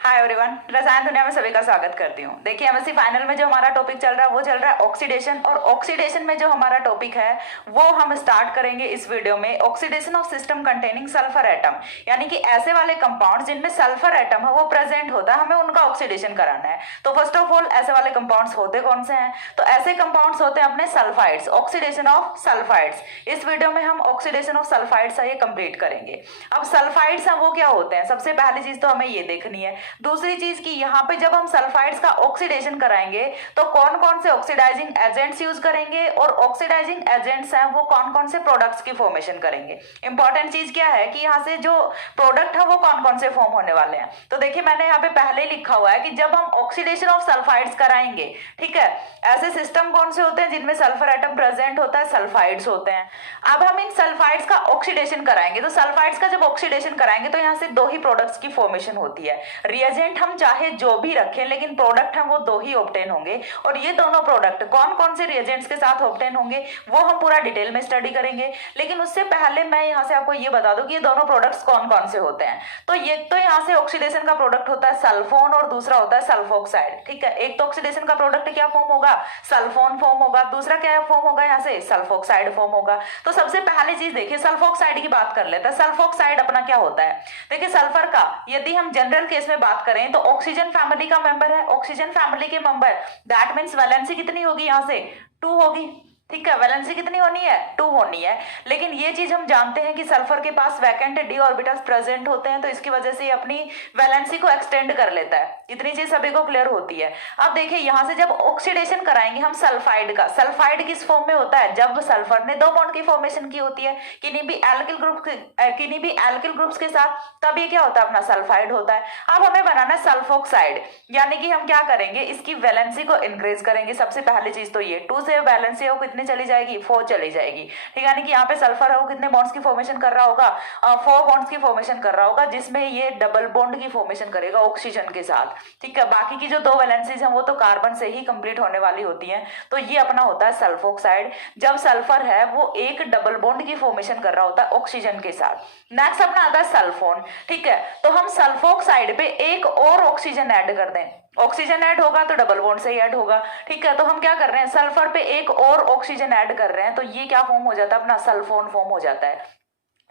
Hi everyone, रसायन दुनिया में सभी का स्वागत करती हूँ। देखिए एमएससी फाइनल में जो हमारा टॉपिक चल रहा है वो चल रहा है ऑक्सीडेशन, और ऑक्सीडेशन में जो हमारा टॉपिक है वो हम स्टार्ट करेंगे इस वीडियो में। Oxidation of system containing sulphur atom, यानी कि ऐसे वाले कंपाउंड जिनमें सल्फर एटम है वो प्रेजेंट होता है, हमें उनका ऑक्सीडेशन कराना है। तो फर्स्ट ऑफ ऑल ऐसे वाले कंपाउंड्स होते कौन से हैं? तो ऐसे कंपाउंड्स होते हैं अपने सल्फाइड्स, ऑक्सीडेशन ऑफ सल्फाइड्स। इस वीडियो में हम ऑक्सीडेशन ऑफ सल्फाइड्स है ये कंप्लीट करेंगे। अब सल्फाइड्स हैं वो क्या होते हैं, सबसे पहली चीज तो हमें ये देखनी है। दूसरी चीज की यहाँ पे जब हम सल्फाइड्स का ऑक्सीडेशन कराएंगे तो कौन कौन से ऑक्सीडाइजिंग एजेंट्स यूज करेंगे, और ऑक्सीडाइजिंग एजेंट्स हैं वो कौन कौन से प्रोडक्ट्स की फॉर्मेशन करेंगे। इंपॉर्टेंट चीज क्या है कि यहाँ से जो प्रोडक्ट है वो कौन कौन से फॉर्म होने वाले हैं। तो देखिए मैंने यहाँ पे पहले लिखा हुआ है कि जब हम ऑक्सीडेशन ऑफ सल्फाइड्स कराएंगे, ठीक है, ऐसे सिस्टम कौन से होते हैं जिनमें सल्फर एटम प्रेजेंट होता है, सल्फाइड्स होते हैं। अब हम इन सल्फाइड्स का ऑक्सीडेशन कराएंगे, तो सल्फाइड्स का जब ऑक्सीडेशन कराएंगे तो यहाँ से दो ही प्रोडक्ट्स की फॉर्मेशन होती है। रिएजेंट हम चाहे जो भी रखें लेकिन प्रोडक्ट हम वो दो ही ऑब्टेन होंगे, और ये दोनों प्रोडक्ट कौन कौन से रिएजेंट्स के साथ ऑब्टेन होंगे वो हम पूरा डिटेल में स्टडी करेंगे। लेकिन उससे पहले मैं यहाँ से आपको ये बता दूं कि ये दोनों प्रोडक्ट्स कौन कौन से होते हैं। तो ये तो यहाँ से ऑक्सीडेशन का प्रोडक्ट होता है सल्फोन, और दूसरा होता है सल्फोक्साइड। ठीक है, एक तो ऑक्सीडेशन का प्रोडक्ट क्या फॉर्म होगा, सल्फोन फॉर्म होगा, दूसरा क्या फॉर्म होगा यहाँ से, सल्फोक्साइड फॉर्म होगा। तो सबसे पहली चीज देखिए सल्फोक्साइड की बात कर लेते हैं। सल्फोक्साइड अपना क्या होता है, देखिए सल्फर का यदि हम जनरल केस में बात करें तो ऑक्सीजन फैमिली का मेंबर है। ऑक्सीजन फैमिली के मेंबर, दैट मींस वैलेंसी कितनी होगी यहाँ से, 2 होगी। ठीक है, वैलेंसी कितनी होनी है, 2 होनी है। लेकिन ये चीज हम जानते हैं कि सल्फर के पास वैकेंट डी ऑर्बिटल्स प्रेजेंट होते हैं, तो इसकी वजह से अपनी वैलेंसी को एक्सटेंड कर लेता है। इतनी चीज सभी को क्लियर होती है। अब देखिए यहाँ से जब ऑक्सीडेशन कराएंगे हम सल्फाइड का, सल्फाइड किस फॉर्म में होता है, जब सल्फर ने 2 बॉन्ड की फॉर्मेशन की होती है किन्हीं भी एल्किल ग्रुप्स के साथ, तब ये क्या होता है, अपना सल्फाइड होता है। अब हमें बनाना है सल्फोक्साइड, यानी कि हम क्या करेंगे, इसकी वैलेंसी को इंक्रीज करेंगे। सबसे पहली चीज तो ये 2 से वैलेंसी है वो कितने चली जाएगी, 4 चली जाएगी। ठीक है, यानी कि यहाँ पे सल्फर है वो कितने बॉन्ड्स की फॉर्मेशन कर रहा होगा, 4 बॉन्ड्स की फॉर्मेशन कर रहा होगा, जिसमें ये डबल बॉन्ड की फॉर्मेशन करेगा ऑक्सीजन के साथ। ठीक है, बाकी की जो 2 वैलेंसीज हैं वो तो कार्बन से ही कंप्लीट होने वाली होती हैं। तो ये अपना होता है सल्फोक्साइड, जब सल्फर है वो एक डबल बॉन्ड की फॉर्मेशन कर रहा होता है ऑक्सीजन के साथ। नेक्स्ट अपना आता है सल्फोन। ठीक है, तो हम सल्फोक्साइड पे एक और ऑक्सीजन ऐड कर दें, ऑक्सीजन ऐड होगा तो डबल बॉन्ड से ही ऐड होगा। ठीक है, तो हम क्या कर रहे हैं, सल्फर पे एक और ऑक्सीजन ऐड कर रहे हैं, तो ये क्या फॉर्म हो जाता है, अपना सल्फोन फॉर्म हो जाता है।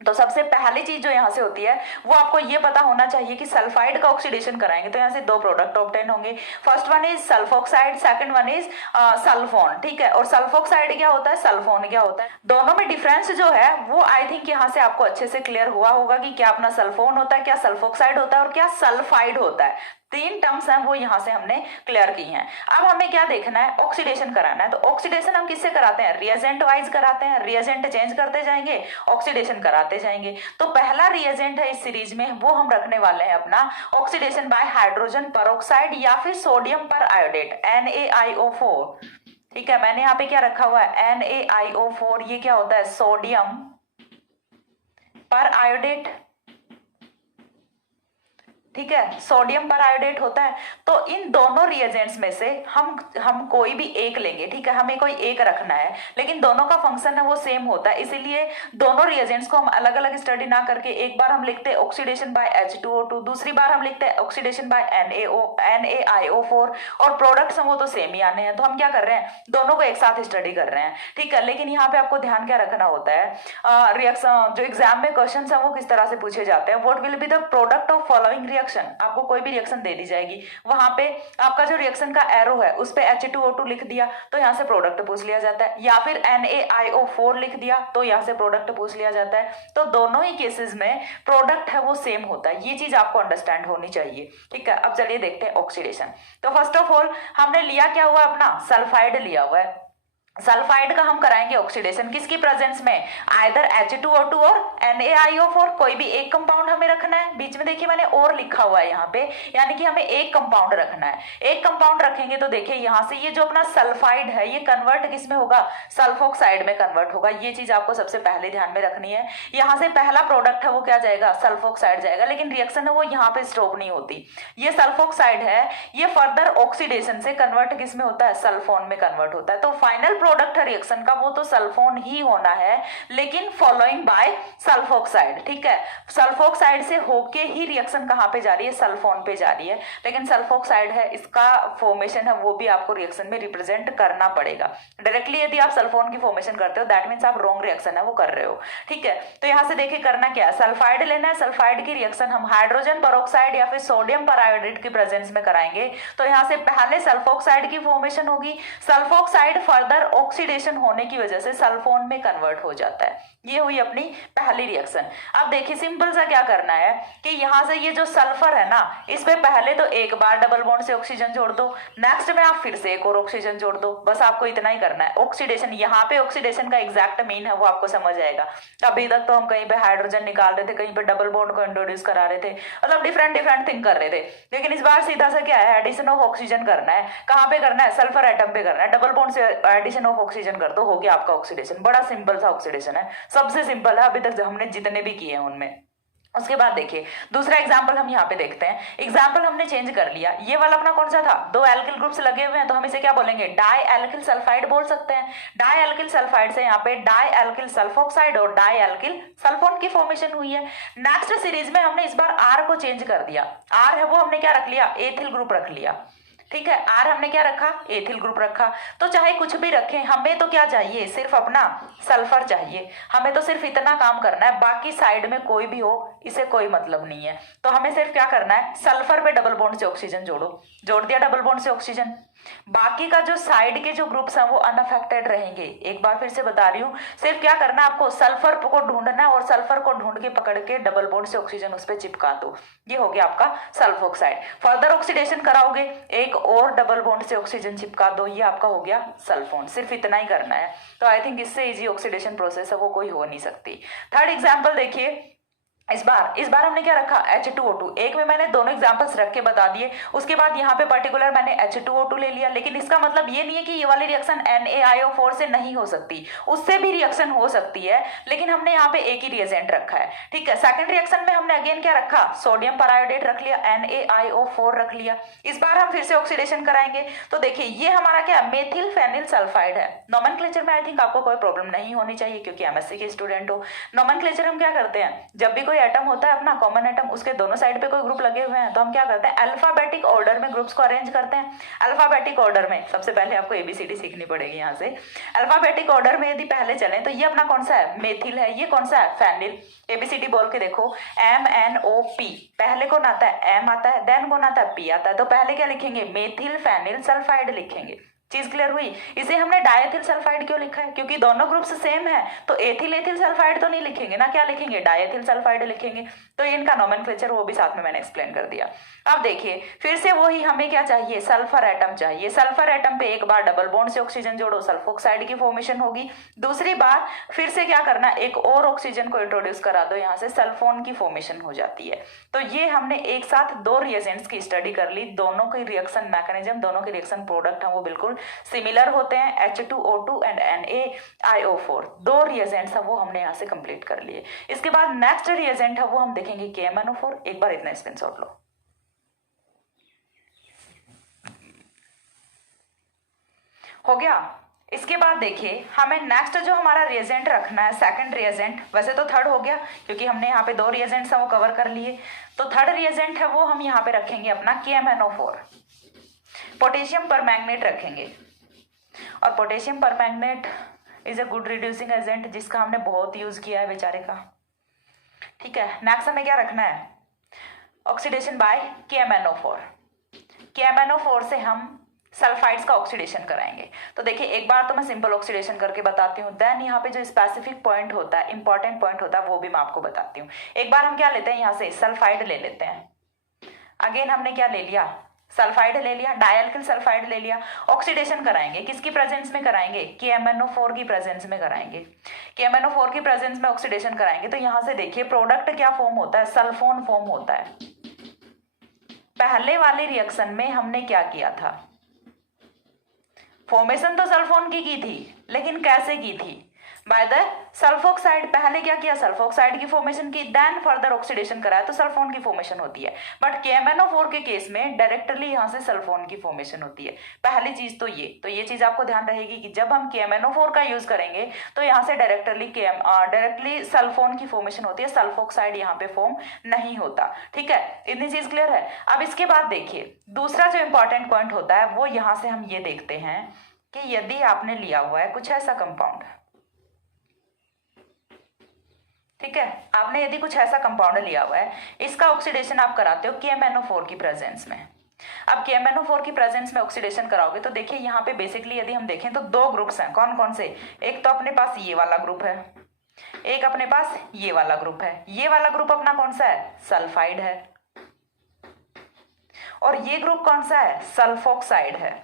तो सबसे पहली चीज जो यहाँ से होती है वो आपको ये पता होना चाहिए कि सल्फाइड का ऑक्सीडेशन कराएंगे तो यहाँ से 2 प्रोडक्ट ऑब्टेन होंगे। First one is sulphoxide, second one is sulphone. ठीक है, और सल्फोक्साइड क्या होता है, सल्फोन क्या होता है, दोनों में डिफरेंस जो है वो आई थिंक यहाँ से आपको अच्छे से क्लियर हुआ होगा कि क्या अपना सल्फोन होता है, क्या सल्फोक्साइड होता है, और क्या सल्फाइड होता है। 3 टर्म्स हैं वो यहाँ से हमने क्लियर की हैं। अब हमें क्या देखना है, ऑक्सीडेशन कराना है। तो ऑक्सीडेशन हम किससे कराते हैं, रिएजेंट वाइज कराते हैं, रिएजेंट चेंज करते जाएंगे, ऑक्सीडेशन कराते जाएंगे। तो पहला रिएजेंट है इस सीरीज में वो हम रखने वाले हैं अपना ऑक्सीडेशन बाय हाइड्रोजन परऑक्साइड या फिर सोडियम पर आयोडेट, NaIO4। ठीक है, मैंने यहाँ पे क्या रखा हुआ है, NaIO4, ये क्या होता है, सोडियम पर आयोडेट। ठीक है, सोडियम पर आयोडेट होता है। तो इन दोनों रिएजेंट्स में से हम कोई भी एक लेंगे। ठीक है, हमें कोई एक रखना है, लेकिन दोनों का फंक्शन है वो सेम होता है, इसीलिए दोनों रिएजेंट्स को हम अलग अलग स्टडी ना करके एक बार हम लिखते हैं ऑक्सीडेशन बाय H2O2, दूसरी बार हम लिखते हैं ऑक्सीडेशन बाय NaIO4, और प्रोडक्ट्स हम वो तो सेम ही आने हैं। तो हम क्या कर रहे हैं, दोनों को एक साथ स्टडी कर रहे हैं। ठीक है, लेकिन यहाँ पे आपको ध्यान क्या रखना होता है, रिएक्शन जो एग्जाम में क्वेश्चन है वो किस तरह से पूछे जाते हैं, what will be the product of following reaction. आपको कोई भी रिएक्शन दे दी जाएगी, वहां पे आपका जो रिएक्शन का एरो है उस पे H2O2 लिख दिया तो यहां से प्रोडक्ट पूछ लिया जाता है, या फिर NaIO4 लिख दिया तो यहां से प्रोडक्ट पूछ लिया जाता है। तो दोनों ही केसेस में प्रोडक्ट है वो सेम होता है, ये चीज आपको अंडरस्टैंड होनी चाहिए। ठीक है, अब चलिए देखते हैं ऑक्सीडेशन। तो फर्स्ट ऑफ ऑल हमने लिया क्या हुआ, अपना सल्फाइड लिया हुआ है। सल्फाइड का हम कराएंगे ऑक्सीडेशन किसकी प्रेजेंस में, आइदर H2O2 और NaIO4, कोई भी एक कंपाउंड हमें रखना है। बीच में देखिए मैंने और लिखा हुआ है यहाँ पे, यानी कि हमें एक कंपाउंड रखना है। एक कंपाउंड रखेंगे तो देखिए यहाँ से ये जो अपना सल्फाइड है ये कन्वर्ट किस में होगा, सल्फोक्साइड में कन्वर्ट होगा। ये चीज आपको सबसे पहले ध्यान में रखनी है। यहाँ से पहला प्रोडक्ट है वो क्या जाएगा, सल्फोक्साइड जाएगा, लेकिन रिएक्शन है वो यहाँ पे स्टॉप नहीं होती। ये सल्फोक्साइड है, ये फर्दर ऑक्सीडेशन से कन्वर्ट किस में होता है, सल्फोन में कन्वर्ट होता है। तो फाइनल प्रोडक्ट है रिएक्शन का वो तो सल्फोन ही होना है, लेकिन फॉलोइंग बाय सल्फोक्साइड। ठीक है, सल्फोक्साइड से होके ही रिएक्शन कहाँ पे जा रही है, सल्फोन पे जा रही है, लेकिन सल्फोक्साइड है, इसका फॉर्मेशन है वो भी आपको रिएक्शन में रिप्रेजेंट करना पड़ेगा। डायरेक्टली यदि आप सल्फोन की फॉर्मेशन करते हो दैट मीन्स आप रॉन्ग रिएक्शन है वो कर रहे हो। ठीक है, तो यहाँ से देखिए करना क्या है, सल्फाइड लेना है, सल्फाइड की रिएक्शन हम हाइड्रोजन परऑक्साइड या फिर सोडियम परआयोडेट की प्रेजेंस में कराएंगे। तो यहाँ से पहले सल्फोक्साइड की फॉर्मेशन होगी, सल्फोक्साइड फर्दर ऑक्सीडेशन होने की वजह से सल्फोन में कन्वर्ट हो जाता है। ये हुई अपनी पहली रिएक्शन। अब देखिए सिंपल सा क्या करना है कि यहाँ से ये जो सल्फर है ना, इस पे पहले तो एक बार डबल बॉन्ड से ऑक्सीजन जोड़ दो, नेक्स्ट में आप फिर से एक और ऑक्सीजन जोड़ दो, बस आपको इतना ही करना है। ऑक्सीडेशन, यहाँ पे ऑक्सीडेशन का एग्जैक्ट मीन है वो आपको समझ आएगा। अभी तक तो हम कहीं पे हाइड्रोजन निकाल रहे थे, कहीं पे डबल बॉन्ड को इंट्रोड्यूस करा रहे थे, मतलब डिफरेंट थिंग कर रहे थे, लेकिन इस बार सीधा सा क्या है, एडिशन ऑफ ऑक्सीजन करना है। कहाँ पे करना है, सल्फर एटम पे करना है, डबल बॉन्ड से एडिशन ऑफ ऑक्सीजन कर दो, हो गया आपका ऑक्सीडेशन। बड़ा सिंपल सा ऑक्सीडेशन है, सबसे सिंपल है अभी तक हमने जितने भी किए हैं उनमें। उसके बाद देखिए दूसरा एग्जाम्पल हम यहाँ पे देखते हैं। एग्जाम्पल हमने चेंज कर लिया, ये वाला अपना कौन सा था, दो एल्किल ग्रुप्स लगे हुए हैं, तो हम इसे क्या बोलेंगे, डाई एल्किल सल्फाइड बोल सकते हैं। डाई एल्किल सल्फाइड से यहाँ पे डाई एल्किल सल्फोक्साइड और डाई एल्किल सल्फोन की फॉर्मेशन हुई है। नेक्स्ट सीरीज में हमने इस बार आर को चेंज कर दिया, आर है वो हमने क्या रख लिया, एथिल ग्रुप रख लिया। ठीक है, आर हमने क्या रखा, एथिल ग्रुप रखा। तो चाहे कुछ भी रखें, हमें तो क्या चाहिए, सिर्फ अपना सल्फर चाहिए, हमें तो सिर्फ इतना काम करना है, बाकी साइड में कोई भी हो इसे कोई मतलब नहीं है। तो हमें सिर्फ क्या करना है, सल्फर पे डबल बॉन्ड से ऑक्सीजन जोड़ो, जोड़ दिया डबल बॉन्ड से ऑक्सीजन, बाकी का जो साइड के जो ग्रुप्स हैं वो अनअफेक्टेड रहेंगे। एक बार फिर से बता रही हूँ, सिर्फ क्या करना है आपको, सल्फर को ढूंढना है और सल्फर को ढूंढ के पकड़ के डबल बॉन्ड से ऑक्सीजन उस पर चिपका दो, ये हो गया आपका सल्फोक्साइड। फर्दर ऑक्सीडेशन कराओगे, एक और डबल बॉन्ड से ऑक्सीजन चिपका दो, ये आपका हो गया सल्फोन। सिर्फ इतना ही करना है, तो आई थिंक इससे इजी ऑक्सीडेशन प्रोसेस है वो कोई हो नहीं सकती। थर्ड एग्जाम्पल देखिए, इस बार हमने क्या रखा, H2O2। एक में मैंने दोनों एग्जांपल्स रख के बता दिए, उसके बाद यहाँ पे पर्टिकुलर मैंने H2O2 ले लिया, लेकिन इसका मतलब ये नहीं है कि ये वाली रिएक्शन NaIO4 से नहीं हो सकती, उससे भी रिएक्शन हो सकती है, लेकिन हमने यहाँ पे एक ही रिएजेंट रखा है। ठीक है, सेकंड रिएक्शन में हमने अगेन क्या रखा, सोडियम परआयोडेट रख लिया, NaIO4 रख लिया। इस बार हम फिर से ऑक्सीडेशन कराएंगे, तो देखिए ये हमारा क्या, मेथिल फेनिल सल्फाइड है। नोमेनक्लेचर में आई थिंक आपको कोई प्रॉब्लम नहीं होनी चाहिए क्योंकि एमएससी के स्टूडेंट हो। नोमेनक्लेचर हम क्या करते हैं, जब भी एटम होता है अपना कॉमन एटम, उसके दोनों साइड पे कोई ग्रुप लगे हुए हैं तो हम क्या करते हैं, अल्फाबेटिक ऑर्डर में ग्रुप्स को अरेंज करते हैं। अल्फाबेटिक ऑर्डर में सबसे पहले आपको एबीसीडी सीखनी पड़ेगी। यहाँ से अल्फाबेटिक ऑर्डर में यदि पहले चलें तो ये अपना कौन सा है, मेथिल है, ये कौन सा है, फेनिल। एबीसीडी बोल के देखो, MNOP, पहले कौन आता है, M आता है, देन कौन आता है, P आता है। तो पहले क्या लिखेंगे, मेथिल फेनिल सल्फाइड लिखेंगे। चीज क्लियर हुई। इसे हमने डायथिल सल्फाइड क्यों लिखा है, क्योंकि दोनों ग्रुप्स सेम है, तो एथिल एथिल सल्फाइड तो नहीं लिखेंगे ना, क्या लिखेंगे, डायथिल सल्फाइड लिखेंगे। तो इनका नोमेनक्लेचर वो भी साथ में मैंने एक्सप्लेन कर दिया। अब देखिए फिर से वही, हमें क्या चाहिए, सल्फर एटम चाहिए। सल्फर एटम पे एक बार डबल बॉन्ड से ऑक्सीजन जोड़ो, सल्फोक्साइड की फॉर्मेशन होगी। दूसरी बार फिर से क्या करना, एक और ऑक्सीजन को इंट्रोड्यूस करा दो, यहाँ से सल्फोन की फॉर्मेशन हो जाती है। तो ये हमने एक साथ दो रिएजेंट्स की स्टडी कर ली, दोनों की रिएक्शन मैकेनिज्म, दोनों के रिएक्शन प्रोडक्ट हैं वो बिल्कुल सिमिलर होते हैं, H2O2 एंड NaIO4। दो रिएजेंट्स है वो हमने यहाँ से कंप्लीट कर लिए। इसके बाद नेक्स्ट रिएजेंट है वो हम देखेंगे KMnO4। एक बार इतना स्क्रीनशॉट लो, हो गया। इसके बाद देखिए हमें नेक्स्ट जो हमारा रिएजेंट रखना है, सेकंड रिएजेंट, वैसे तो थर्ड हो गया क्योंकि हमने यहाँ पे दो रिएजेंट्स हैं वो कवर कर लिए, तो थर्ड रिएजेंट है वो हम यहाँ पे रखेंगे अपना KMnO4। पोटेशियम परमैंगनेट रखेंगे, और potassium permanganate is a good reducing agent जिसका हमने बहुत यूज किया है बेचारे का। ठीक है, नेक्स्ट हमें क्या रखना है, ऑक्सीडेशन बाय KMnO4। KMnO4 से हम सल्फाइड्स का ऑक्सीडेशन कराएंगे। तो देखिए एक बार तो मैं सिंपल ऑक्सीडेशन करके बताती हूँ, देन यहाँ पे जो स्पेसिफिक पॉइंट होता है, इंपॉर्टेंट पॉइंट होता है, वो भी मैं आपको बताती हूँ। एक बार हम क्या लेते हैं, यहाँ से सल्फाइड ले लेते हैं। अगेन हमने क्या ले लिया, सल्फाइड ले लिया, डायल्किल सल्फाइड ले लिया। ऑक्सीडेशन कराएंगे, किसकी प्रेजेंस में कराएंगे, KMnO4 की प्रेजेंस में कराएंगे। KMnO4 की प्रेजेंस में ऑक्सीडेशन कराएंगे तो यहाँ से देखिए प्रोडक्ट क्या फॉर्म होता है, सल्फोन फॉर्म होता है। पहले वाले रिएक्शन में हमने क्या किया था, फॉर्मेशन तो सल्फोन की थी, लेकिन कैसे की थी, बाय द सल्फोक्साइड। पहले क्या किया, सल्फोक्साइड की फॉर्मेशन की, देन फर्दर ऑक्सीडेशन कराया तो सल्फोन की फॉर्मेशन होती है। बट KMnO4 के केस में डायरेक्टली यहाँ से सल्फोन की फॉर्मेशन होती है। पहली चीज तो ये चीज आपको ध्यान रहेगी कि जब हम KMnO4 का यूज करेंगे तो यहाँ से डायरेक्टली सल्फोन की फॉर्मेशन होती है, सल्फोक्साइड यहाँ पे फॉर्म नहीं होता। ठीक है, इतनी चीज क्लियर है। अब इसके बाद देखिए दूसरा जो इंपॉर्टेंट पॉइंट होता है वो यहाँ से हम ये देखते हैं कि यदि आपने लिया हुआ है कुछ ऐसा कंपाउंड, ठीक है, आपने यदि कुछ ऐसा कंपाउंड लिया हुआ है, इसका ऑक्सीडेशन आप कराते हो KMnO4 की प्रेजेंस में। अब KMnO4 की प्रेजेंस में ऑक्सीडेशन कराओगे तो देखिए यहाँ पे बेसिकली यदि हम देखें तो दो ग्रुप्स हैं। कौन कौन से, एक तो अपने पास ये वाला ग्रुप है, एक अपने पास ये वाला ग्रुप है। ये वाला ग्रुप अपना कौन सा है, सल्फाइड है, और ये ग्रुप कौन सा है, सल्फोक्साइड है।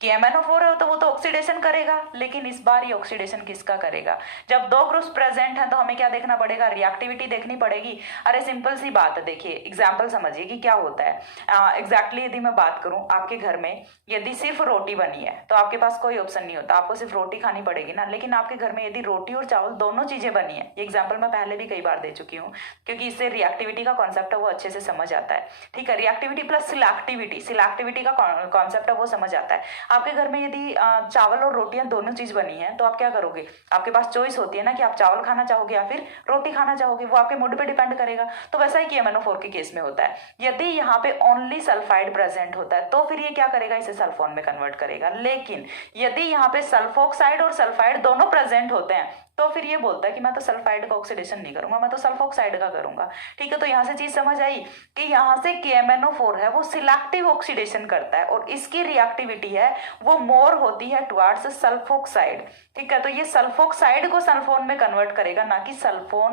KMnO4 है तो वो तो ऑक्सीडेशन करेगा, लेकिन इस बार ये ऑक्सीडेशन किसका करेगा, जब दो ग्रुप्स प्रेजेंट हैं तो हमें क्या देखना पड़ेगा, रिएक्टिविटी देखनी पड़ेगी। अरे सिंपल सी बात है, देखिए एग्जांपल समझिए कि क्या होता है। एग्जैक्टली यदि मैं बात करूं, आपके घर में यदि सिर्फ रोटी बनी है तो आपके पास कोई ऑप्शन नहीं होता, आपको सिर्फ रोटी खानी पड़ेगी ना। लेकिन आपके घर में यदि रोटी और चावल दोनों चीजें बनी है, ये एग्जाम्पल मैं पहले भी कई बार दे चुकी हूँ, क्योंकि इससे रिएक्टिविटी का कॉन्सेप्ट है वो अच्छे से समझ आता है। ठीक है, रिएक्टिविटी प्लस सिलेक्टिविटी का कॉन्सेप्ट है वो समझ आता है। आपके घर में यदि चावल और रोटियां दोनों चीज बनी है तो आप क्या करोगे, आपके पास चॉइस होती है ना कि आप चावल खाना चाहोगे या फिर रोटी खाना चाहोगे, वो आपके मूड पे डिपेंड करेगा। तो वैसा ही KMnO4 के केस में होता है, यदि यहाँ पे ओनली सल्फाइड प्रेजेंट होता है तो फिर ये क्या करेगा, इसे सल्फोन में कन्वर्ट करेगा। लेकिन यदि यहाँ पे सल्फोक्साइड और सल्फाइड दोनों प्रेजेंट होते हैं तो फिर ये बोलता है कि मैं तो सल्फाइड का ऑक्सीडेशन नहीं करूंगा, मैं तो सल्फोक्साइड का करूंगा। ठीक है, तो यहाँ से चीज समझ आई कि यहाँ से KMnO4 है वो सिलेक्टिव ऑक्सीडेशन करता है और इसकी रिएक्टिविटी है वो मोर होती है टुवर्ड्स सल्फोक्साइड। ठीक है, तो ये सल्फोक्साइड को सल्फोन में कन्वर्ट करेगा, ना कि सल्फाइड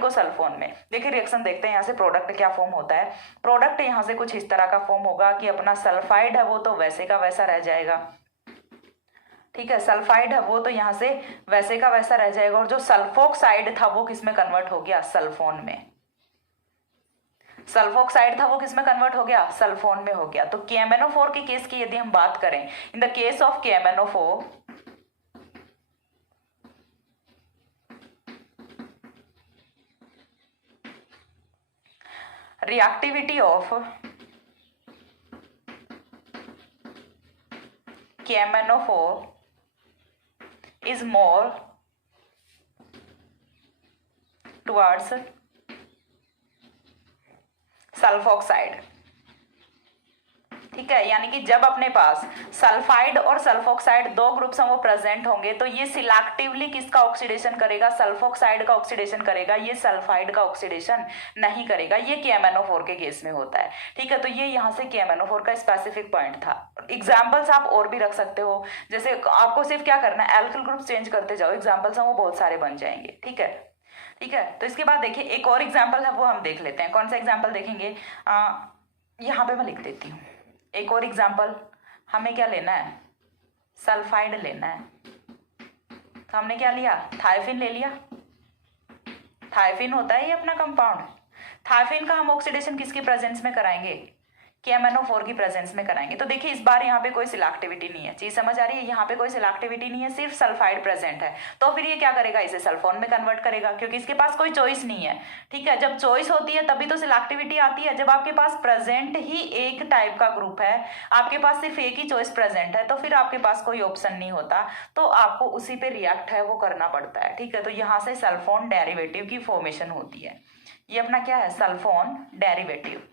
को सल्फोन में। देखिए रिएक्शन देखते हैं, यहाँ से प्रोडक्ट क्या फॉर्म होता है। प्रोडक्ट यहाँ से कुछ इस तरह का फॉर्म होगा कि अपना सल्फाइड है वो तो वैसे का वैसा रह जाएगा। ठीक है, सल्फाइड है वो तो यहाँ से वैसे का वैसा रह जाएगा, और जो सल्फोक्साइड था वो किस में कन्वर्ट हो गया, सल्फोन में। सल्फोक्साइड था वो किस में कन्वर्ट हो गया, सल्फोन में हो गया। तो KMnO4 के केस की यदि हम बात करें, in the case of KMnO4 reactivity of KMnO4 is more towards sulphoxide. ठीक है, यानी कि जब अपने पास सल्फाइड और सल्फोक्साइड दो ग्रुप्स हैं वो प्रेजेंट होंगे तो ये सिलेक्टिवली किसका ऑक्सीडेशन करेगा, सल्फोक्साइड का ऑक्सीडेशन करेगा, ये सल्फाइड का ऑक्सीडेशन नहीं करेगा। ये KMnO4 के केस में होता है। ठीक है, तो ये यहाँ से KMnO4 का स्पेसिफिक पॉइंट था। एग्जाम्पल्स आप और भी रख सकते हो, जैसे आपको सिर्फ क्या करना है, एल्किल ग्रुप चेंज करते जाओ, एग्जाम्पल्स हैं वो बहुत सारे बन जाएंगे। ठीक है, ठीक है, तो इसके बाद देखिए एक और एग्जाम्पल है वो हम देख लेते हैं। कौन सा एग्जाम्पल देखेंगे, यहाँ पे मैं लिख देती हूँ। एक और एग्जाम्पल, हमें क्या लेना है, सल्फाइड लेना है। तो हमने क्या लिया, थायफिन ले लिया। थायफिन होता है ये अपना कंपाउंड। थायफिन का हम ऑक्सीडेशन किसकी प्रेजेंस में कराएंगे, KMnO4 की प्रेजेंस में कराएंगे। तो देखिए इस बार यहाँ पे कोई सिलेक्टिविटी नहीं है, चीज समझ आ रही है, यहाँ पे कोई सिलेक्टिविटी नहीं है, सिर्फ सल्फाइड प्रेजेंट है। तो फिर ये क्या करेगा, इसे सल्फोन में कन्वर्ट करेगा, क्योंकि इसके पास कोई चॉइस नहीं है। ठीक है, जब चॉइस होती है तभी तो सिलेक्टिविटी आती है। जब आपके पास प्रेजेंट ही एक टाइप का ग्रुप है, आपके पास सिर्फ एक ही चॉइस प्रेजेंट है, तो फिर आपके पास कोई ऑप्शन नहीं होता, तो आपको उसी पे रिएक्ट है वो करना पड़ता है। ठीक है, तो यहाँ से सल्फोन डेरिवेटिव की फॉर्मेशन होती है। ये अपना क्या है, सल्फोन डेरिवेटिव।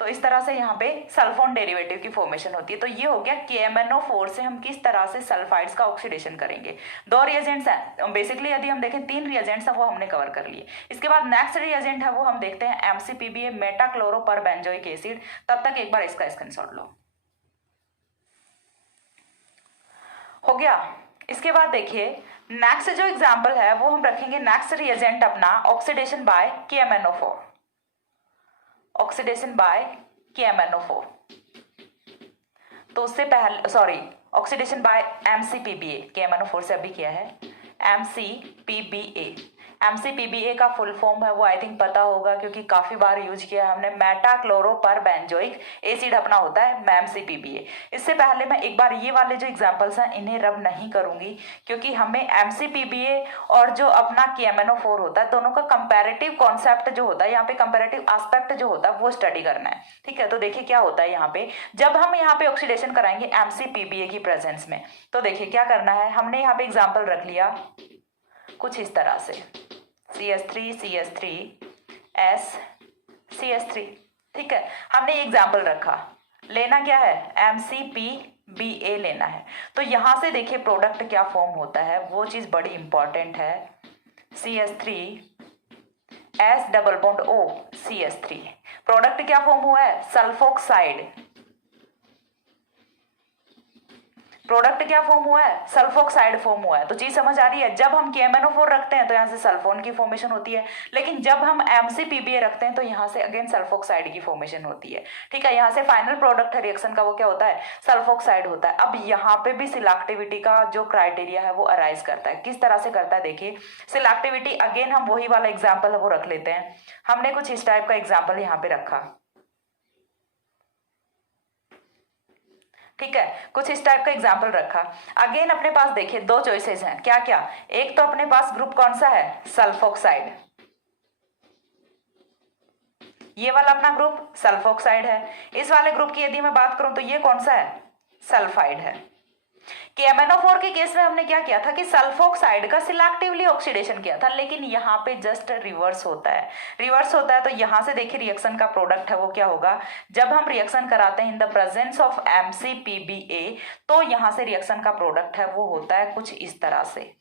तो इस तरह से यहाँ पे सल्फोन डेरिवेटिव की फॉर्मेशन होती है। तो ये हो गया KMnO4 से हम किस तरह से सल्फाइड्स का ऑक्सीडेशन करेंगे। दो रिएजेंट्स हैं बेसिकली, यदि हम देखें 3 रिएजेंट्स हैं वो हमने कवर कर लिए। इसके बाद नेक्स्ट रिएजेंट है वो हम देखते हैं MCPBA, मेटाक्लोरोपरबेंजोइक एसिड। तब तक एक बार इसका स्क्रीनशॉट लो। हो गया। इसके बाद देखिए नेक्स्ट जो एग्जाम्पल है वो हम रखेंगे, नेक्स्ट रिएजेंट अपना oxidation by KMnO4, oxidation by KMnO4। तो उससे पहले ऑक्सीडेशन बाय MCPBA, KMnO4 से अभी किया है, MCPBA। MCPBA का फुल फॉर्म है वो आई थिंक पता होगा क्योंकि काफी बार यूज किया है हमने, मेटाक्लोरोपरबेंजोइक एसिड अपना होता है MCPBA। इससे पहले मैं एक बार ये वाले जो एग्जांपल्स हैं इन्हें रब नहीं करूंगी क्योंकि हमें MCPBA और जो अपना KMNO4 होता है दोनों का कंपैरेटिव कॉन्सेप्ट जो होता है, यहाँ पे कंपैरेटिव एस्पेक्ट जो होता है वो स्टडी करना है। ठीक है, तो देखिए क्या होता है यहाँ पे, जब हम यहाँ पे ऑक्सीडेशन कराएंगे MCPBA की प्रेजेंस में, तो देखिए क्या करना है, हमने यहाँ पे एग्जाम्पल रख लिया कुछ इस तरह से CH3 CH3 S CH3। ठीक है, हमने एग्जाम्पल रखा, लेना क्या है MCPBA लेना है। तो यहां से देखिए प्रोडक्ट क्या फॉर्म होता है वो चीज बड़ी इंपॉर्टेंट है, CH3 S double bond O CH3। Product क्या फॉर्म हुआ है सल्फोक्साइड, प्रोडक्ट क्या फॉर्म हुआ है सल्फोक्साइड फॉर्म हुआ है। तो चीज समझ आ रही है, जब हम KMNO4 रखते हैं तो यहाँ से सल्फोन की फॉर्मेशन होती है, लेकिन जब हम MCPBA रखते हैं तो यहाँ से अगेन सल्फोक्साइड की फॉर्मेशन होती है। ठीक है, यहाँ से फाइनल प्रोडक्ट रिएक्शन का वो क्या होता है सल्फोक्साइड होता है। अब यहाँ पे भी सिलेक्टिविटी का जो क्राइटेरिया है वो अराइज करता है, किस तरह से करता है देखिए। सिलेक्टिविटी अगेन हम वही वाला एग्जाम्पल है वो रख लेते हैं, हमने कुछ इस टाइप का एग्जाम्पल यहाँ पे रखा। ठीक है, कुछ इस टाइप का एग्जाम्पल रखा। अगेन अपने पास देखिए दो चॉइसेस हैं, क्या क्या, एक तो अपने पास ग्रुप कौन सा है सल्फोक्साइड, ये वाला अपना ग्रुप सल्फोक्साइड है। इस वाले ग्रुप की यदि मैं बात करूं तो ये कौन सा है सल्फाइड है। KMNO4 के केस में हमने क्या किया था कि सल्फोक्साइड का सिलेक्टिवली ऑक्सीडेशन किया था, लेकिन यहाँ पे जस्ट रिवर्स होता है। रिवर्स होता है तो यहाँ से देखिए रिएक्शन का प्रोडक्ट है वो क्या होगा, जब हम रिएक्शन कराते हैं in the presence of MCPBA तो यहाँ से रिएक्शन का प्रोडक्ट है वो होता है कुछ इस तरह से,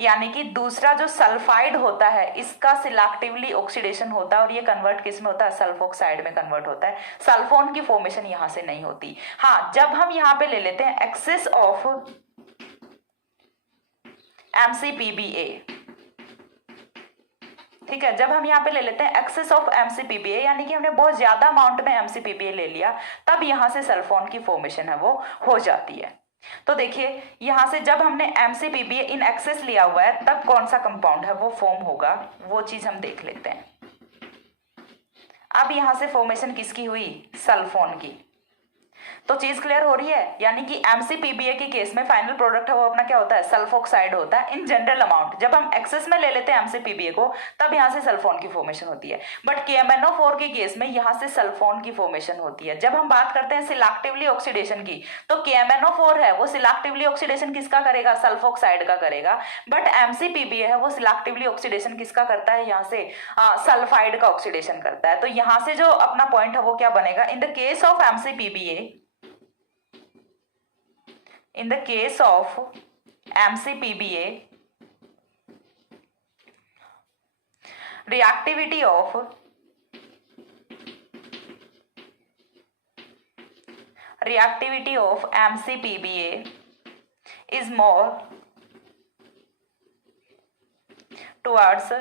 यानी कि दूसरा जो सल्फाइड होता है इसका सिलेक्टिवली ऑक्सीडेशन होता है और ये कन्वर्ट किस में होता है सल्फोक्साइड में कन्वर्ट होता है, सल्फोन की फॉर्मेशन यहां से नहीं होती। हाँ, जब हम यहां पे ले लेते हैं एक्सेस ऑफ MCPBA, ठीक है, जब हम यहाँ पे ले लेते हैं एक्सेस ऑफ MCPBA यानी कि हमने बहुत ज्यादा अमाउंट में MCPBA ले लिया, तब यहां से सल्फोन की फॉर्मेशन है वो हो जाती है। तो देखिए यहां से जब हमने MCPBA इन एक्सेस लिया हुआ है तब कौन सा कंपाउंड है वो फॉर्म होगा, वो चीज हम देख लेते हैं। अब यहां से फॉर्मेशन किसकी हुई सल्फोन की, तो चीज क्लियर हो रही है, यानी कि MCPBA के केस में फाइनल प्रोडक्ट है वो अपना क्या होता है सल्फोक्साइड होता है इन जनरल अमाउंट। जब हम एक्सेस में ले लेते हैं MCPBA को तब यहां से सल्फोन की फॉर्मेशन होती है, बट KMNO4 के केस में यहां से सल्फोन की फॉर्मेशन होती है। जब हम बात करते हैं सिलेक्टिवली ऑक्सीडेशन की तो KMNO4 है वो सिलेक्टिवली ऑक्सीडेशन किसका करेगा सल्फोक्साइड का करेगा, बट MCPBA है वो सिलेक्टिवली ऑक्सीडेशन किसका करता है यहाँ से सल्फाइड का ऑक्सीडेशन करता है। तो यहाँ से जो अपना पॉइंट है वो क्या बनेगा, in the case of MCPBA, in the case of MCPBA, reactivity of MCPBA is more towards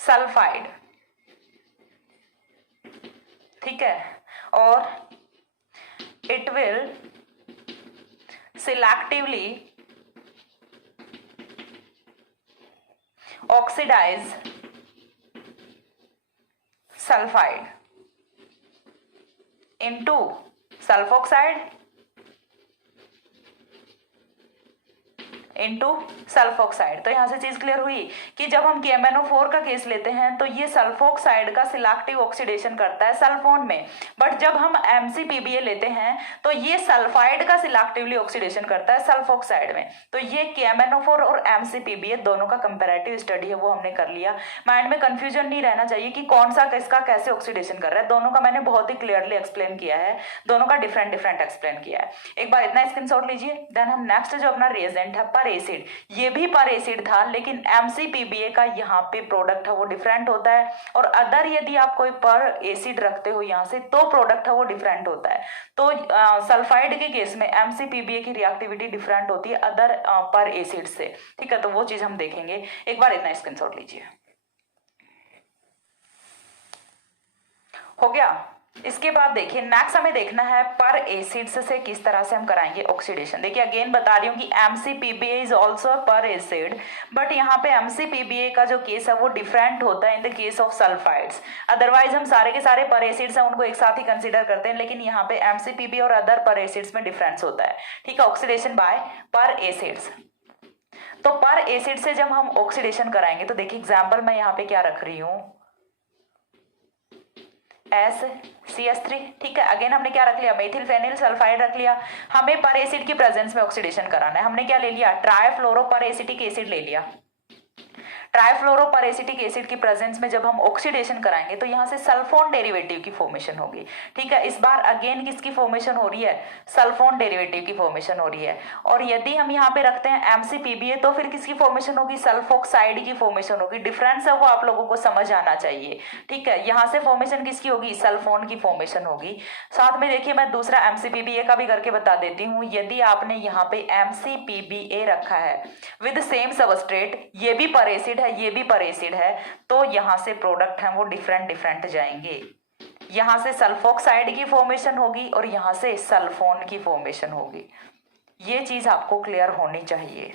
sulphide. ठीक है, और it will selectively oxidize sulfide into sulfoxide into sulphoxide. तो यहां से चीज क्लियर हुई कि जब हम KMNO4 का केस लेते हैं तो ये सल्फोक्साइड का सिलेक्टिव ऑक्सीडेशन करता है सल्फोन में, बट जब हम MCPBA लेते हैं तो ये सल्फाइड का सिलेक्टिवली ऑक्सीडेशन करता है सल्फोक्साइड में। तो ये KMNO4 और MCPBA दोनों का कंपैरेटिव स्टडी है वो हमने कर लिया। माइंड में कंफ्यूजन नहीं रहना चाहिए कि कौन सा किसका कैसे ऑक्सीडेशन कर रहा है, दोनों का मैंने बहुत ही क्लियरली एक्सप्लेन किया है, दोनों का डिफरेंट डिफरेंट एक्सप्लेन किया है। एक बार इतना स्क्रीनशॉट लीजिए। देन हम नेक्स्ट जो अपना रिएजेंट है पर एसिड, ये भी पर एसिड था लेकिन MCPBA का यहाँ पे प्रोडक्ट है वो डिफरेंट होता है, और अदर यदि आप कोई पर एसिड रखते हो यहाँ से तो प्रोडक्ट है वो डिफरेंट होता है। तो सल्फाइड के केस में MCPBA की रिएक्टिविटी डिफरेंट होती है अदर पर एसिड से। ठीक है, तो वो चीज हम देखेंगे। एक बार इतना स्क्रीनशॉट लीजिए। हो गया, इसके बाद देखिए नेक्स्ट हमें देखना है पर एसिड्स से किस तरह से हम कराएंगे ऑक्सीडेशन। देखिए अगेन बता रही हूँ कि MCPBA इज ऑल्सो पर एसिड, बट यहाँ पे MCPBA का जो केस है वो डिफरेंट होता है in the case of sulphides. Otherwise हम सारे के सारे पर एसिड्स हैं उनको एक साथ ही कंसिडर करते हैं, लेकिन यहाँ पे MCPBA और अदर पर एसिड्स में डिफरेंस होता है। ठीक है, ऑक्सीडेशन बाय पर एसिड्स। तो पर एसिड से जब हम ऑक्सीडेशन कराएंगे तो देखिए एग्जाम्पल मैं यहाँ पे क्या रख रही हूँ, SCH3। ठीक है, अगेन हमने क्या रख लिया, मेथिल फेनिल सल्फाइड रख लिया। हमें पर एसिड की प्रेजेंस में ऑक्सीडेशन कराना है, हमने क्या ले लिया, ट्राइफ्लोरो पर एसिटिक एसिड ले लिया। ट्राइफ्लोरो पर एसिटिक एसिड की प्रेजेंस में जब हम ऑक्सीडेशन कराएंगे तो यहाँ से सल्फोन डेरिवेटिव की फॉर्मेशन होगी। ठीक है, इस बार अगेन किसकी फॉर्मेशन हो रही है, सल्फोन डेरिवेटिव की फॉर्मेशन हो रही है। और यदि हम यहाँ पे रखते हैं MCPBA तो फिर किसकी फॉर्मेशन होगी, सल्फोक्साइड की फॉर्मेशन होगी। डिफरेंस है वो आप लोगों को समझ आना चाहिए। ठीक है, यहाँ से फॉर्मेशन किसकी होगी, सल्फोन की फॉर्मेशन होगी। साथ में देखिए मैं दूसरा MCPBA का भी करके बता देती हूँ। यदि आपने यहाँ पे MCPBA रखा है विद सेम सबस्ट्रेट, ये भी पर एसिड है ये भी पर एसिड है, तो यहां से प्रोडक्ट हैं वो डिफरेंट जाएंगे। यहां से सल्फोक्साइड की फॉर्मेशन होगी और यहां से सल्फोन की फॉर्मेशन होगी। ये चीज आपको क्लियर होनी चाहिए।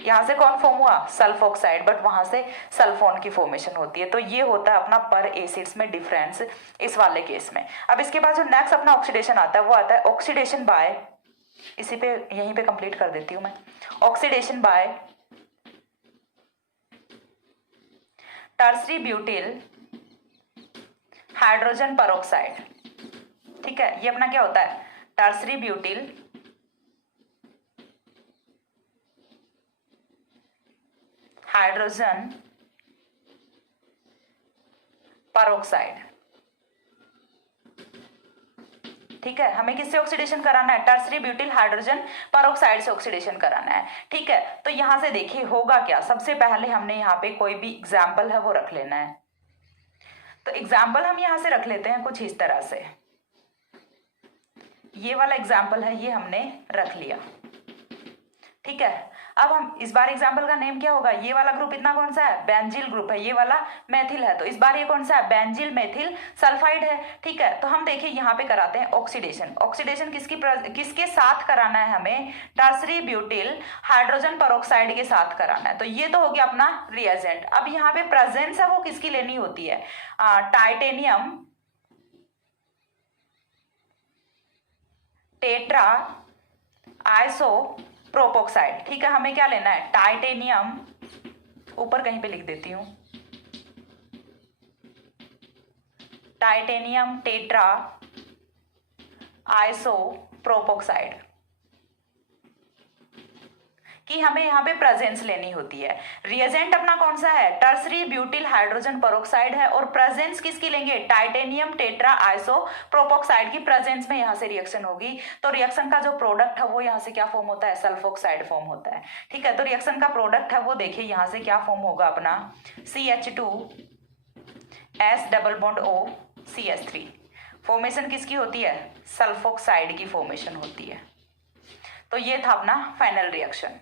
यहां से कौन फॉर्म हुआ, सल्फोक्साइड, बट वहां से सल्फोन की फॉर्मेशन होती है। तो ये होता है अपना पर एसिड्स में डिफरेंस इस वाले केस में। अब इसके बाद जो नेक्स्ट अपना ऑक्सीडेशन आता है वो आता है ऑक्सीडेशन बाय, इसी पे यहीं पे कंप्लीट कर देती हूं मैं, oxidation by tertiary butyl hydrogen peroxide. ठीक है, ये अपना क्या होता है, टर्सरी ब्यूटिल हाइड्रोजन परऑक्साइड। ठीक है, हमें किससे ऑक्सीडेशन कराना है, टर्सरी ब्यूटिल हाइड्रोजन परऑक्साइड से ऑक्सीडेशन कराना है। ठीक है, तो यहां से देखिए होगा क्या, सबसे पहले हमने यहाँ पे कोई भी एग्जाम्पल है वो रख लेना है। तो एग्जाम्पल हम यहां से रख लेते हैं कुछ इस तरह से, ये वाला एग्जाम्पल है ये हमने रख लिया। ठीक है, अब हम इस बार एग्जाम्पल का नेम क्या होगा, ये वाला ग्रुप इतना कौन सा है, बेंजिल ग्रुप है, ये वाला मेथिल है, तो इस बार ये कौन सा है, बेंजिल मेथिल सल्फाइड है। ठीक है, तो हम देखिए यहाँ पे कराते हैं ऑक्सीडेशन। ऑक्सीडेशन किसके साथ कराना है हमें, टर्सरी ब्यूटिल हाइड्रोजन परऑक्साइड के साथ कराना है। तो ये तो हो गया अपना रिएजेंट। अब यहाँ पे प्रेजेंस है वो किसकी लेनी होती है, टाइटेनियम टेट्रा आइसो प्रोपोक्साइड। ठीक है, हमें क्या लेना है, टाइटेनियम, ऊपर कहीं पे लिख देती हूं, टाइटेनियम टेट्रा आइसो प्रोपोक्साइड कि हमें यहाँ पे प्रेजेंस लेनी होती है। रिएजेंट अपना कौन सा है, टर्सरी ब्यूटिल हाइड्रोजन परऑक्साइड है, और प्रेजेंस किसकी लेंगे, टाइटेनियम टेट्रा आइसो प्रोपोक्साइड की प्रेजेंस में यहाँ से रिएक्शन होगी। तो रिएक्शन का जो प्रोडक्ट है वो यहाँ से क्या फॉर्म होता है, सल्फोक्साइड फॉर्म होता है। ठीक है, तो रिएक्शन का प्रोडक्ट है वो देखिए यहाँ से क्या फॉर्म होगा अपना, CH2S double bond O CH3। Formation किसकी होती है, सल्फोक्साइड की फॉर्मेशन होती है। तो ये था अपना फाइनल रिएक्शन।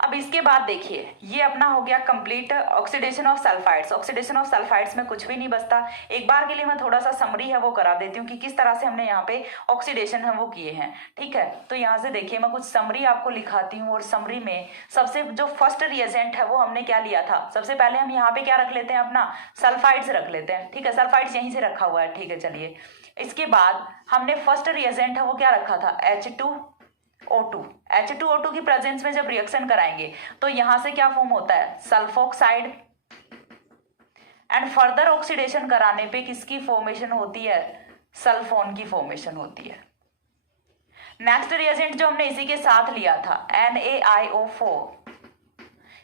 अब इसके बाद देखिए ये अपना हो गया complete oxidation of sulphides. Oxidation of sulphides में कुछ भी नहीं बचता। एक बार के लिए मैं थोड़ा सा समरी है वो करा देती हूँ कि किस तरह से हमने यहाँ पे ऑक्सीडेशन है वो किए हैं। ठीक है, तो यहाँ से देखिए मैं कुछ समरी आपको लिखाती हूँ, और समरी में सबसे जो फर्स्ट रिएजेंट है वो हमने क्या लिया था, सबसे पहले हम यहाँ पे क्या रख लेते हैं, अपना सल्फाइड्स रख लेते हैं। ठीक है, सल्फाइड्स यहीं से रखा हुआ है। ठीक है, चलिए इसके बाद हमने फर्स्ट रिएजेंट है वो क्या रखा था, H2O2। H2O2 की प्रेजेंस में जब रिएक्शन कराएंगे तो यहां से क्या फॉर्म होता है, सल्फोक्साइड, एंड फर्दर ऑक्सीडेशन कराने पे किसकी फॉर्मेशन होती है, सल्फोन की फॉर्मेशन होती है। नेक्स्ट रिएजेंट जो हमने इसी के साथ लिया था NaIO4,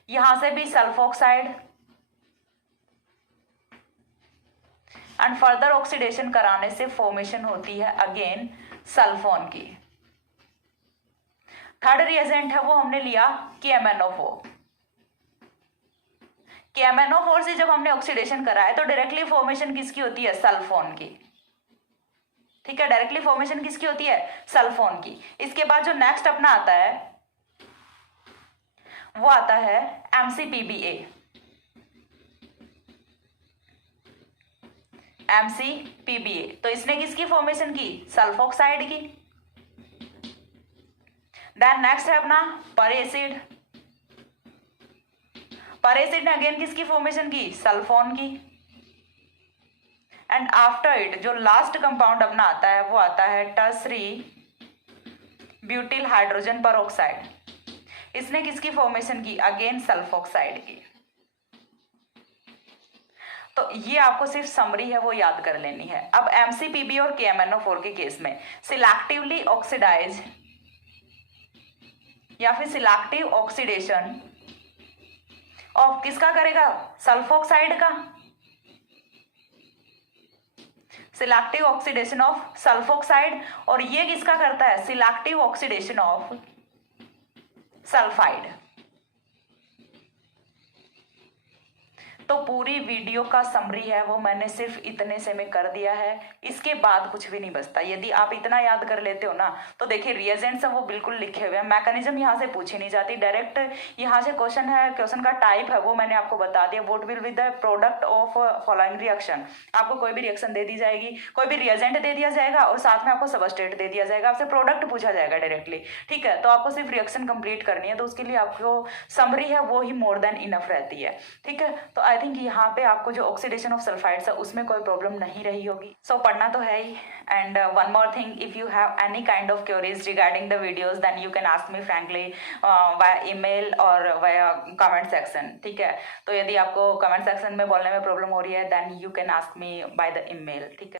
यहां से भी सल्फोक्साइड, एंड फर्दर ऑक्सीडेशन कराने से फॉर्मेशन होती है अगेन सल्फोन की। थर्ड रिएजेंट है वो हमने लिया KMnO4। KMnO4 से जब हमने ऑक्सीडेशन कराया तो डायरेक्टली फॉर्मेशन किसकी होती है, सल्फोन की। ठीक है, डायरेक्टली फॉर्मेशन किसकी होती है, सल्फोन की। इसके बाद जो नेक्स्ट अपना आता है वो आता है MCPBA। MCPBA। तो इसने किसकी फॉर्मेशन की? सल्फोक्साइड की। देन नेक्स्ट है अपना पर एसिड। पर एसिड ने अगेन किसकी फॉर्मेशन की? सल्फोन की। एंड आफ्टर इट जो लास्ट कंपाउंड अपना आता है वो आता है टर्सरी ब्यूटिल हाइड्रोजन पर ऑक्साइड। इसने किसकी फॉर्मेशन की? अगेन सल्फोक्साइड की। तो ये आपको सिर्फ समरी है वो याद कर लेनी है। अब MCPB और KMNO4 के केस में सिलेक्टिवली ऑक्सीडाइज या फिर सिलेक्टिव ऑक्सीडेशन ऑफ किसका करेगा? सल्फोक्साइड का। Selective oxidation of sulphoxide. और ये किसका करता है? Selective oxidation of sulphide. तो पूरी वीडियो का समरी है वो मैंने सिर्फ इतने से में कर दिया है, इसके बाद कुछ भी नहीं बचता। यदि आप इतना याद कर लेते हो ना तो देखिए रिएजेंट्स है वो बिल्कुल लिखे हुए हैं, मैकेनिज्म यहाँ से पूछी नहीं जाती, डायरेक्ट यहाँ से क्वेश्चन है, क्वेश्चन का टाइप है वो मैंने आपको बता दिया। What will be the product of following reaction. आपको कोई भी रिएक्शन दे दी जाएगी, कोई भी रिएजेंट दे दिया जाएगा और साथ में आपको सबस्ट्रेट दे दिया जाएगा, आपसे प्रोडक्ट पूछा जाएगा डायरेक्टली, ठीक है। तो आपको सिर्फ रिएक्शन कंप्लीट करनी है, तो उसके लिए आपको समरी है वो ही मोर देन इनफ रहती है, ठीक है। तो आई थिंक यहाँ पे आपको जो ऑक्सीडेशन ऑफ सल्फाइड्स है उसमें कोई प्रॉब्लम नहीं रही होगी। सो पढ़ना तो है ही। And one more thing, if you have any kind of queries regarding the videos then you can ask me frankly via email और वाया कमेंट सेक्शन, ठीक है। तो यदि आपको कमेंट सेक्शन में बोलने में प्रॉब्लम हो रही है then you can ask me by the email, ठीक है।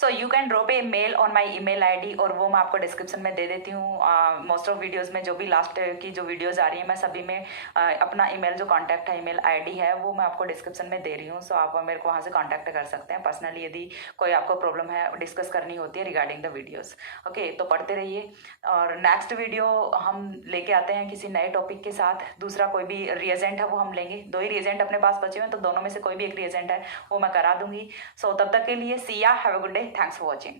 So you can drop a mail on my email ID और वो मैं आपको डिस्क्रिप्शन में दे देती हूँ। मोस्ट ऑफ वीडियोस में जो भी लास्ट की जो वीडियोस आ रही हैं मैं सभी में अपना ईमेल जो कांटेक्ट है, ईमेल आईडी है वो मैं आपको डिस्क्रिप्शन में दे रही हूँ। सो आप मेरे को वहाँ से कांटेक्ट कर सकते हैं पर्सनली यदि कोई आपको प्रॉब्लम है डिस्कस करनी होती है रिगार्डिंग द वीडियोज़। ओके, तो पढ़ते रहिए और नेक्स्ट वीडियो हम लेके आते हैं किसी नए टॉपिक के साथ। दूसरा कोई भी रिएजेंट है वो हम लेंगे, 2 ही रिएजेंट अपने पास बचे हुए हैं तो दोनों में से कोई भी एक रिएजेंट है वो मैं करा दूंगी। सो तब तक के लिए सी या, have a good day, thanks for watching.